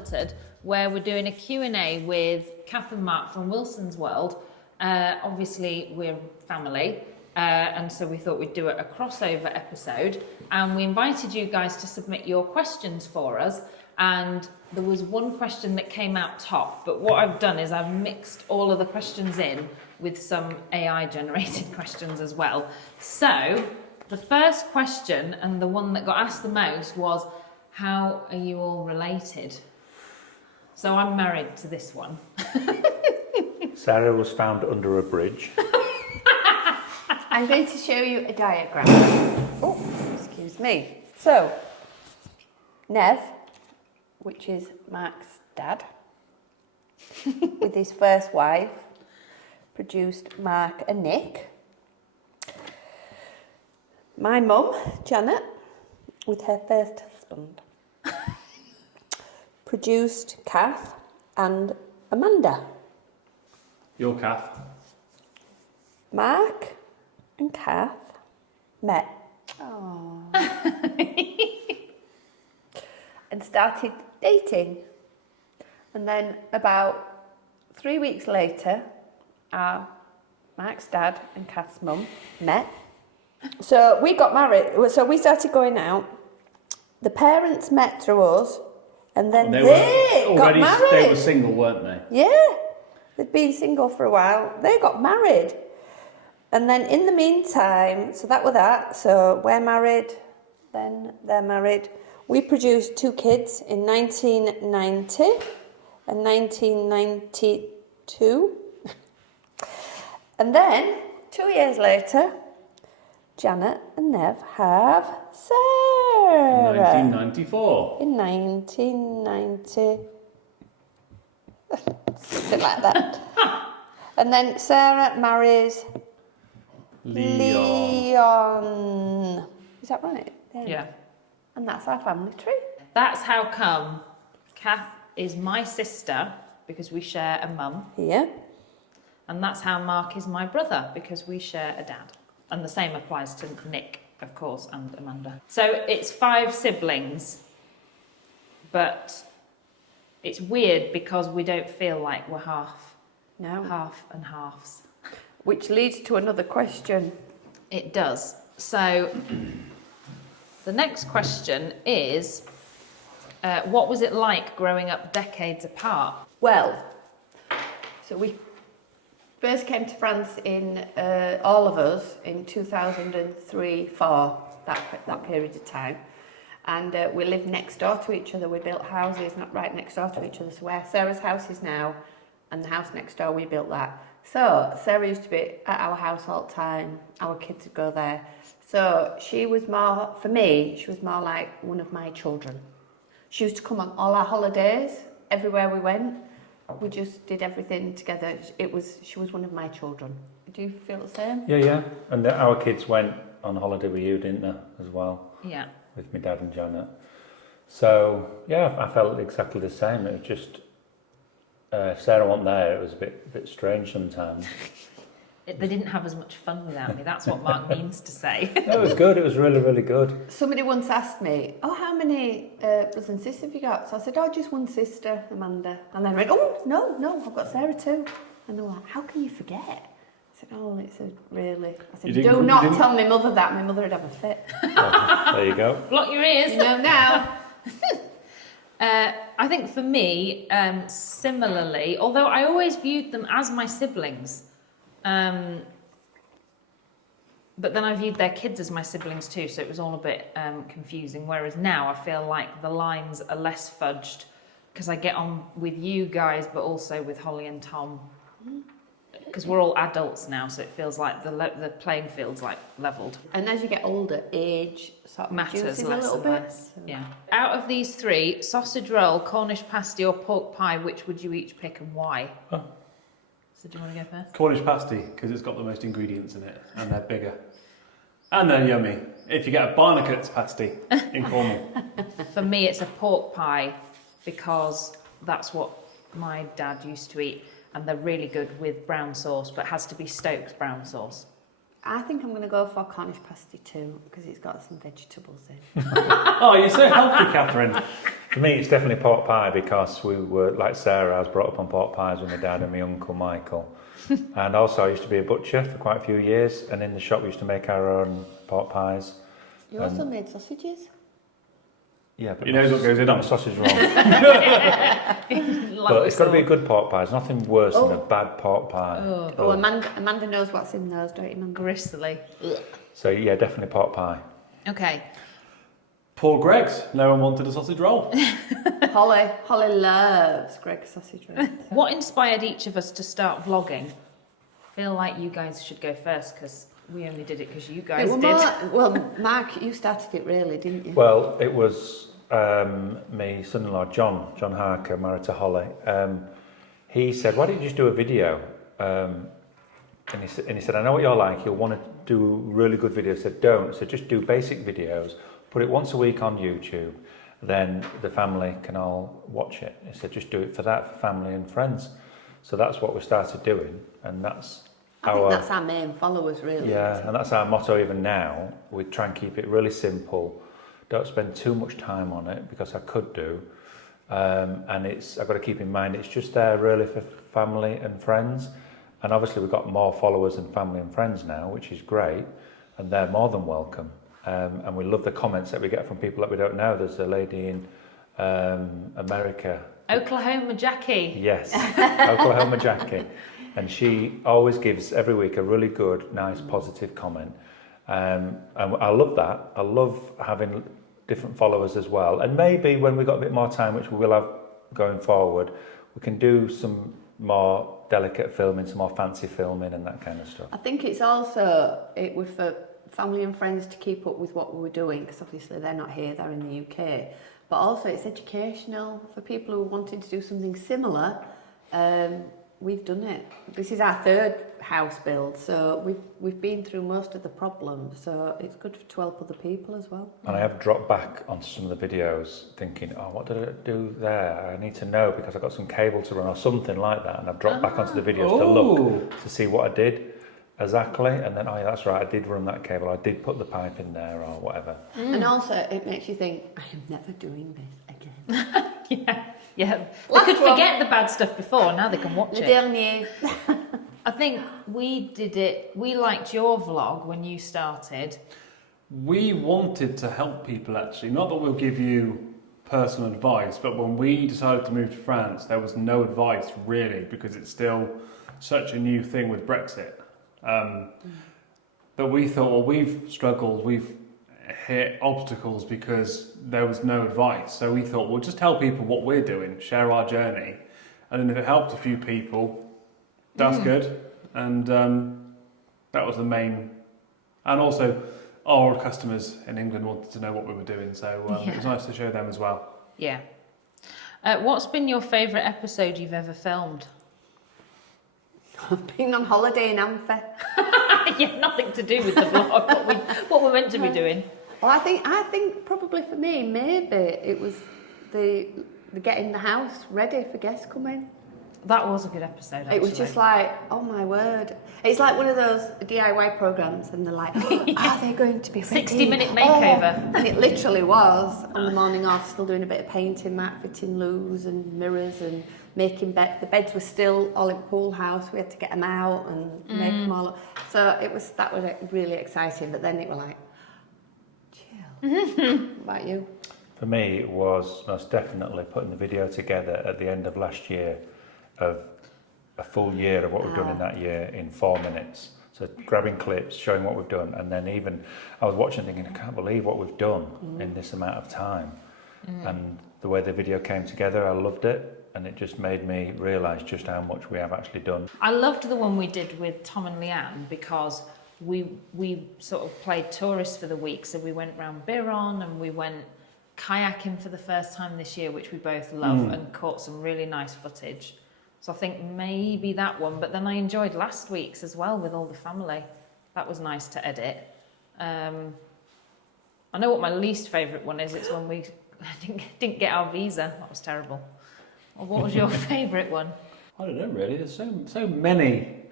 Unfiltered, where we're doing a Q&A with Cath and Mark from Wilson's World. Obviously, we're family, and so we thought we'd do a crossover episode. And we invited you guys to submit your questions for us. And there was one question that came out top, but what I've done is I've mixed all of the questions in with some AI-generated questions as well. So the first question, and the one that got asked the most, was, how are you all related? So I'm married to this one. Sarah was found under a bridge. I'm going to show you a diagram. Oh, excuse me. So, Nev, which is Mark's dad, with his first wife, produced Mark and Nick. My mum, Janet, with her first husband, produced Cath and Amanda. Your Cath. Mark and Cath met and started dating. And then about 3 weeks later, Mark's dad and Cath's mum met. So we got married. So we started going out. The parents met through us, and then they got married. They were single, weren't they? Yeah, they'd been single for a while. They got married. And then in the meantime, so that was that. So we're married, then they're married. We produced 2 kids in 1990 and 1992. And then, 2 years later, Janet and Nev have Sarah. 1994. In 1990. Something like that. And then Sarah marries Leon. Is that right? Yeah. And that's our family tree. That's how come Cath is my sister, because we share a mum. Yeah. And that's how Mark is my brother, because we share a dad. And the same applies to Nick, of course, and Amanda. So it's 5 siblings, but it's weird because we don't feel like we're half and halves. Which leads to another question. It does. So the next question is, what was it like growing up decades apart? Well, so we first came to France in, all of us, in 2003-04, that period of time. And we lived next door to each other. We built houses not right next door to each other. So where Sarah's house is now, and the house next door, we built that. So Sarah used to be at our house all the time. Our kids would go there. So she was more, for me, she was more like one of my children. She used to come on all our holidays, everywhere we went. We just did everything together. She was one of my children. Do you feel the same? Yeah. And our kids went on holiday with you, didn't they, as well? Yeah. With my dad and Janet. So, yeah, I felt exactly the same. It was just, if Sarah wasn't there, it was a bit strange sometimes. They didn't have as much fun without me. That's what Mark means to say. No, it was good. It was really, really good. Somebody once asked me, how many brothers and sisters have you got? So I said, just one sister, Amanda. And then I went, no, I've got Sarah too. And they were like, how can you forget? I said, it's a really... I said, do not tell my mother that. My mother would have a fit. Oh, there you go. Block your ears. You know now. I think for me, similarly, although I always viewed them as my siblings, but then I viewed their kids as my siblings too, so it was all a bit confusing. Whereas now I feel like the lines are less fudged because I get on with you guys, but also with Holly and Tom, because we're all adults now, so it feels like the playing field's like levelled. And as you get older, age sort of Matters reduces less a little and bit. less. Yeah. Out of these 3, sausage roll, Cornish pasty, or pork pie, which would you each pick and why? Oh. So do you want to go first? Cornish pasty, because it's got the most ingredients in it, and they're bigger. And they're yummy. If you get a Barnacut's pasty in Cornwall. For me, it's a pork pie, because that's what my dad used to eat, and they're really good with brown sauce, but it has to be Stokes brown sauce. I think I'm going to go for Cornish pasty too, because it's got some vegetables in. Oh, you're so healthy, Catherine. For me, it's definitely pork pie because we were, like Sarah, I was brought up on pork pies with my dad and my uncle Michael. And also I used to be a butcher for quite a few years, and in the shop we used to make our own pork pies. You also made sausages? Yeah, but You know what goes in not on a sausage roll. Like But it's got to be a salt. good pork pie. There's nothing worse than a Oh. bad pork pie. Oh, Amanda knows what's in those, don't you, Amanda? Gristly. So yeah, definitely pork pie. Okay. Poor Greg's. No one wanted a sausage roll. Holly loves Greg's sausage rolls. What inspired each of us to start vlogging? I feel like you guys should go first because we only did it because you guys did. Well, Mark, you started it really, didn't you? Well, it was my son-in-law, John Harker, married to Holly. He said, why don't you just do a video? And he said, I know what you're like, you'll want to do really good videos. I said, don't. So just do basic videos, put it once a week on YouTube, then the family can all watch it. He said, just do it for that, for family and friends. So that's what we started doing, and that's I think that's our main followers, really. Yeah, and that's our motto even now. We try and keep it really simple. Don't spend too much time on it, because I could do. And I've got to keep in mind, it's just there really for family and friends. And obviously we've got more followers than family and friends now, which is great. And they're more than welcome. And we love the comments that we get from people that we don't know. There's a lady in America. Oklahoma Jackie. Yes, Oklahoma Jackie. And she always gives every week a really good, nice, positive comment. And I love that. I love having different followers as well. And maybe when we've got a bit more time, which we will have going forward, we can do some more delicate filming, some more fancy filming and that kind of stuff. I think it would for family and friends to keep up with what we were doing, because obviously they're not here, they're in the UK. But also it's educational for people who are wanting to do something similar. We've done it. This is our third house build, so we've been through most of the problems, so it's good to help other people as well. And I have dropped back onto some of the videos thinking, oh, what did I do there? I need to know because I've got some cable to run or something like that. And I've dropped back onto the videos to look to see what I did exactly. And then, oh yeah, that's right, I did run that cable. I did put the pipe in there or whatever. And also it makes you think, I am never doing this again. Yeah. They Last could one. forget the bad stuff before, now they can watch Le it. dernier. I think we liked your vlog when you started. We wanted to help people actually. Not that we'll give you personal advice, but when we decided to move to France, there was no advice really, because it's still such a new thing with Brexit. But we thought, well, we've struggled, we've hit obstacles because there was no advice. So we thought, we'll just tell people what we're doing, share our journey. And then if it helped a few people, that's good. And that was the main. And also, our customers in England wanted to know what we were doing. So it was nice to show them as well. Yeah. What's been your favourite episode you've ever filmed? I've been on holiday in Amphi. Yeah, nothing to do with the vlog, what we're meant to be doing. Well, I think probably for me, maybe it was the getting the house ready for guests coming. That was a good episode, actually. It was just like, oh my word. It's like one of those DIY programs, and they're like, are they going to be ready? 60-minute makeover. Oh. And it literally was. On the morning off, still doing a bit of painting, Mark fitting loos and mirrors and making beds. The beds were still all in pool house. We had to get them out and make them all up. So that was really exciting. But then it was like, chill. What about you? For me, it was most definitely putting the video together at the end of last year of a full year of what we've done in that year in 4 minutes. So grabbing clips, showing what we've done, and then even I was watching thinking, I can't believe what we've done in this amount of time. And the way the video came together, I loved it, and it just made me realise just how much we have actually done. I loved the one we did with Tom and Leanne because we sort of played tourists for the week. So we went round Biron and we went kayaking for the first time this year, which we both love, and caught some really nice footage. So I think maybe that one, but then I enjoyed last week's as well with all the family. That was nice to edit. I know what my least favourite one is. It's when we didn't get our visa. That was terrible. Well, what was your favourite one? I don't know really, there's so many.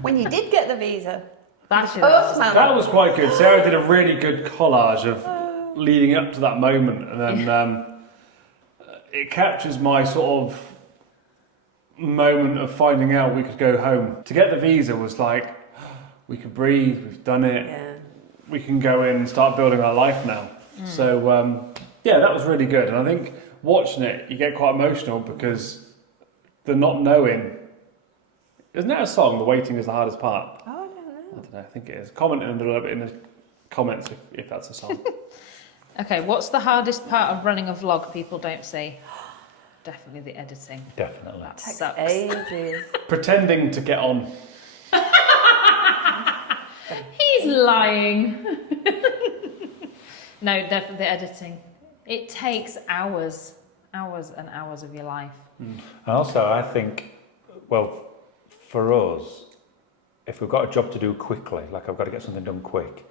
When you did get the visa. Actually, Postman. That was quite good. Sarah did a really good collage of leading up to that moment, and then it captures my sort of moment of finding out we could go home. To get the visa was like, we could breathe, we've done it, Yeah. we can go in and start building our life now. So, yeah, that was really good. And I think watching it, you get quite emotional because the not knowing. Isn't that a song, The Waiting is the Hardest Part? Oh, I don't I know. don't know, I think it is. Comment a little bit in the comments if that's a song. Okay, what's the hardest part of running a vlog people don't see? Definitely the editing. Definitely. That Takes sucks. ages. Pretending to get on. He's lying. No, definitely the editing. It takes hours and hours of your life. And also, I think, well, for us, if we've got a job to do quickly, like I've got to get something done quick,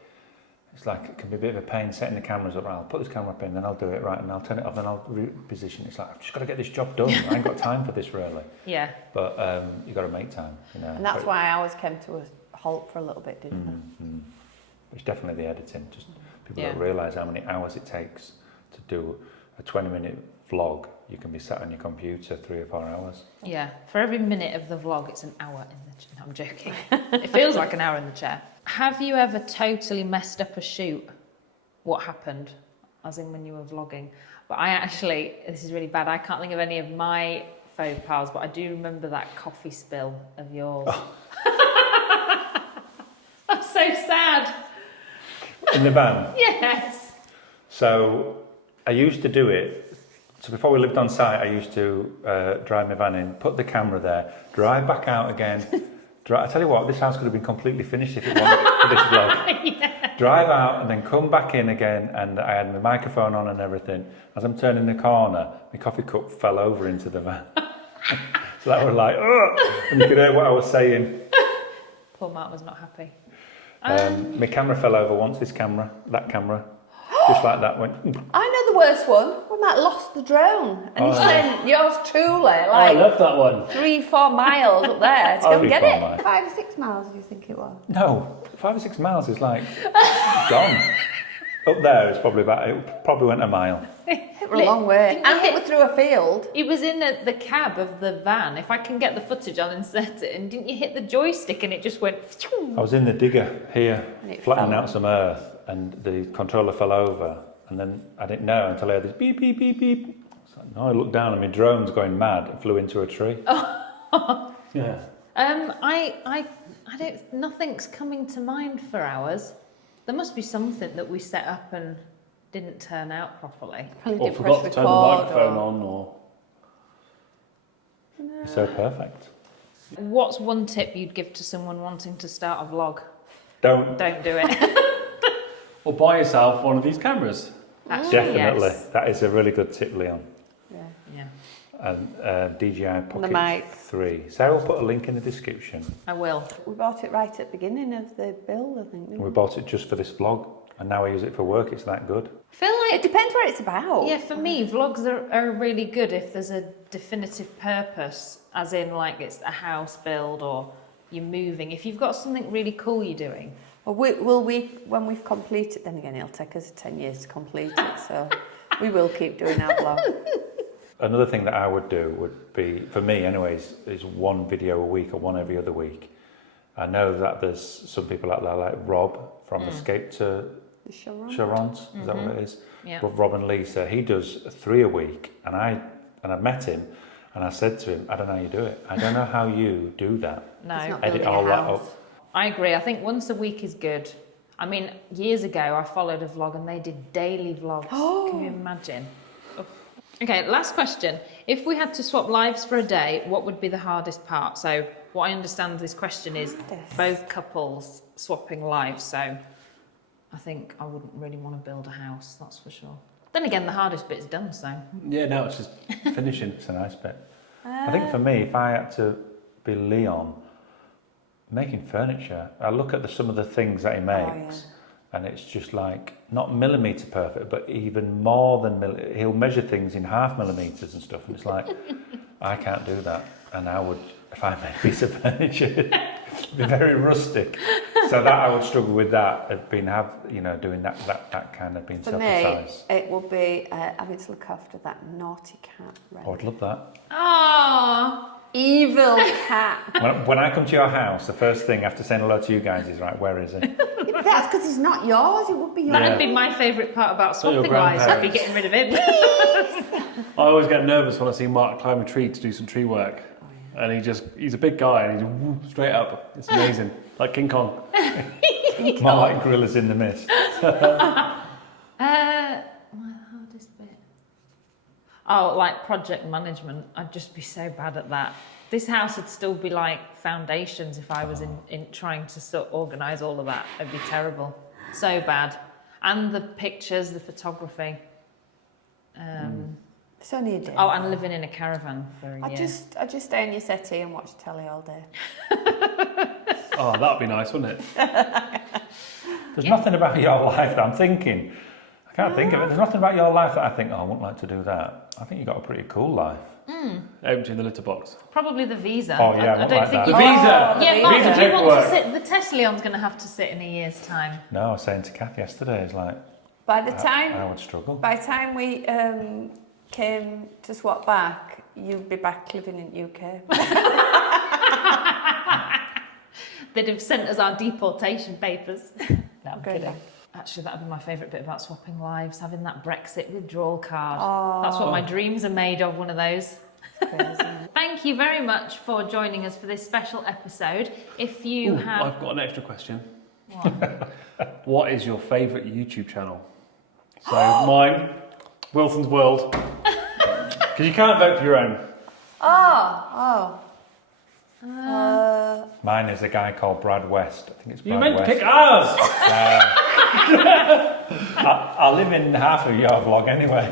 it's like it can be a bit of a pain setting the cameras up. Right, I'll put this camera up in, then I'll do it right, and I'll turn it off, then I'll reposition. It's like I've just got to get this job done. I ain't got time for this really. Yeah. But you got to make time, you know. And that's But- why I always came to a halt for a little bit, didn't Mm. It's definitely the editing. Just people Yeah. don't realise how many hours it takes to do a 20-minute vlog. You can be sat on your computer 3 or 4 hours. Yeah. For every minute of the vlog, it's an hour in the chair. No, I'm joking. It feels like an hour in the chair. Have you ever totally messed up a shoot? What happened? As in when you were vlogging. But I actually, this is really bad. I can't think of any of my faux pas, but I do remember that coffee spill of yours. That's so sad. In the van. Yes. So I used to do it. So before we lived on site, I used to drive my van in, put the camera there, drive back out again. I tell you what, this house could have been completely finished if it wasn't for this vlog. Yeah. Drive out and then come back in again, and I had my microphone on and everything. As I'm turning the corner, my coffee cup fell over into the van. So that was like, ugh! And you could hear what I was saying. Poor Mark was not happy. My camera fell over once, that camera. Just like that went. it? I know the worst one. We might have lost the drone. And he sent yours truly, I like love that one. 3-4 miles up there to go and get 3-4 it. miles. 5 or 6 miles, do you think it was? No, 5 or 6 miles is like gone. Up there, it probably went a mile. It was a long way. Didn't you And it was through a field. It was in the cab of the van. If I can get the footage, I'll insert it. And didn't you hit the joystick and it just went... I was in the digger here, And it flattening fell. out some earth, and the controller fell over. And then I didn't know until I heard this beep, beep, beep, beep. So, no, I looked down and my drone's going mad and flew into a tree. Yeah. I don't... Nothing's coming to mind for ours. There must be something that we set up and didn't turn out properly. Probably Or didn't forgot to press turn the record microphone or- on, or... It's so perfect. What's one tip you'd give to someone wanting to start a vlog? Don't. Don't do it. Or buy yourself one of these cameras. Actually, Definitely. yes. That is a really good tip, Leon. Yeah. Yeah, And DJI Pocket mic. 3. Sarah will put a link in the description. I will. We bought it right at the beginning of the build, I think. Didn't We we? bought it just for this vlog, and now I use it for work. It's that good. I feel It like... depends what it's about. Yeah, for me, vlogs are really good if there's a definitive purpose, as in like it's a house build or you're moving. If you've got something really cool you're doing. Well, when we've completed, then again, it'll take us 10 years to complete it, so we will keep doing our vlog. Another thing that I would do would be, for me anyways, is one video a week or one every other week. I know that there's some people out there like Rob from Escape to The Sharon. Sharon's, is that what it is? Yeah. Rob and Lisa, he does 3 a week, and I met him, and I said to him, I don't know how you do it. I don't know how you do that. It's No, not Edit building all a that house. up. I agree. I think once a week is good. I mean, years ago I followed a vlog and they did daily vlogs. Can you imagine? Oh. Okay, last question. If we had to swap lives for a day, what would be the hardest part? So what I understand this question is both couples swapping lives. So I think I wouldn't really want to build a house, that's for sure. Then again, the hardest bit's done, so. Yeah, now it's just finishing. It's a nice bit. I think for me, if I had to be Leon, making furniture, I look at some of the things that he makes, and it's just like, not millimetre perfect, but even more than he'll measure things in 0.5 millimetres and stuff, and it's like, I can't do that. And I would, if I made a piece of furniture, be very rustic. So that I would struggle with that. Doing that kind of being For me, self-precise. it would be having to look after that naughty cat. Remy. Oh, I'd love that. Oh, Evil cat. When I come to your house, the first thing after saying hello to you guys is, right, where is he? Yeah, but that's because it's not yours. It would be yours. that'd be my favourite part about So your swapping lives. I'd be grandparents. getting rid of him. I always get nervous when I see Mark climb a tree to do some tree work. And he's a big guy and he's woo, straight up. It's amazing. Like King Kong. More like gorillas in the mist. My hardest bit. Oh, like project management. I'd just be so bad at that. This house would still be like foundations if I was in trying to sort of organise all of that. It'd be terrible. So bad. And the pictures, the photography. It's only a day. Oh, and living in a caravan for a year. I just stay on your settee and watch telly all day. Oh, that'd be nice, wouldn't it? There's nothing about your life that I'm thinking. I can't think of it. There's nothing about your life that I think, I wouldn't like to do that. I think you've got a pretty cool life. Emptying the litter box. Probably the visa. Oh, yeah, I I don't like think that. you The visa! Yeah, the Mark, visa do you want to paperwork. sit? The Test Leon's going to have to sit in a year's time. No, I was saying to Cath yesterday, it's like, By the I time would struggle. we came to swap back, you'd be back living in UK. They'd have sent us our deportation papers. No, I'm Good. kidding. Actually, that would be my favourite bit about swapping lives, having that Brexit withdrawal card. Oh. That's what my dreams are made of, one of those. Crazy. Thank you very much for joining us for this special episode. If you Ooh, have... I've got an extra question. What? What is your favourite YouTube channel? So mine, Wilson's World. Because you can't vote for your own. Mine is a guy called Brad West. I think it's You Brad meant to West. pick ours! I live in half of your vlog anyway.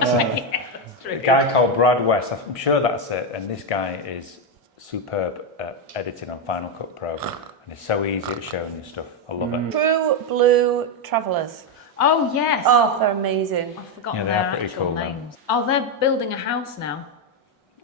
A guy called Brad West. I'm sure that's it. And this guy is superb at editing on Final Cut Pro. And it's so easy at showing you stuff. I love it. True Blue Travellers. Oh, yes. Oh, they're amazing. I've forgotten Yeah, they their are pretty actual cool, though. names. Oh, they're building a house now.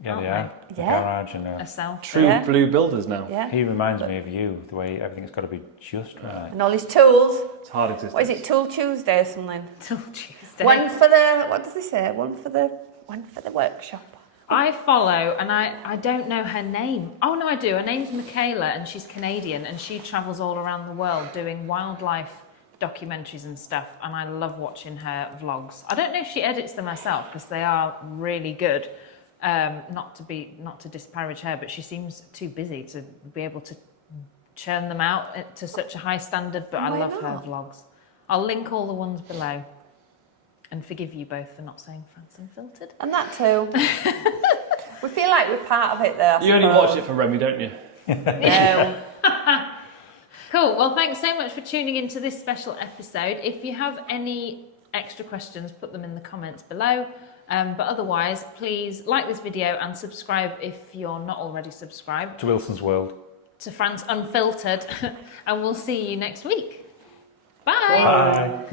Yeah, they Aren't are. The Yeah. garage and A self. True Yeah. Blue Builders now. Yeah. he reminds me of you, the way everything's got to be just right. And all his tools. It's hard existence. What is it, Tool Tuesday or something? Till Tuesday. One for the, what does he say? One for the workshop. I follow, and I don't know her name. Oh, no, I do. Her name's Michaela, and she's Canadian, and she travels all around the world doing wildlife documentaries and stuff, and I love watching her vlogs. I don't know if she edits them herself, because they are really good. Not to disparage her, but she seems too busy to be able to churn them out to such a high standard, but I Why love her not? vlogs. I'll link all the ones below. And forgive you both for not saying France Unfiltered. And that too. We feel like we're part of it there. You only watch it for Remy, don't you? No. Cool. Well, thanks so much for tuning into this special episode. If you have any extra questions, put them in the comments below. But otherwise, please like this video and subscribe if you're not already subscribed To Wilson's World. to France Unfiltered. And we'll see you next week. Bye. Bye.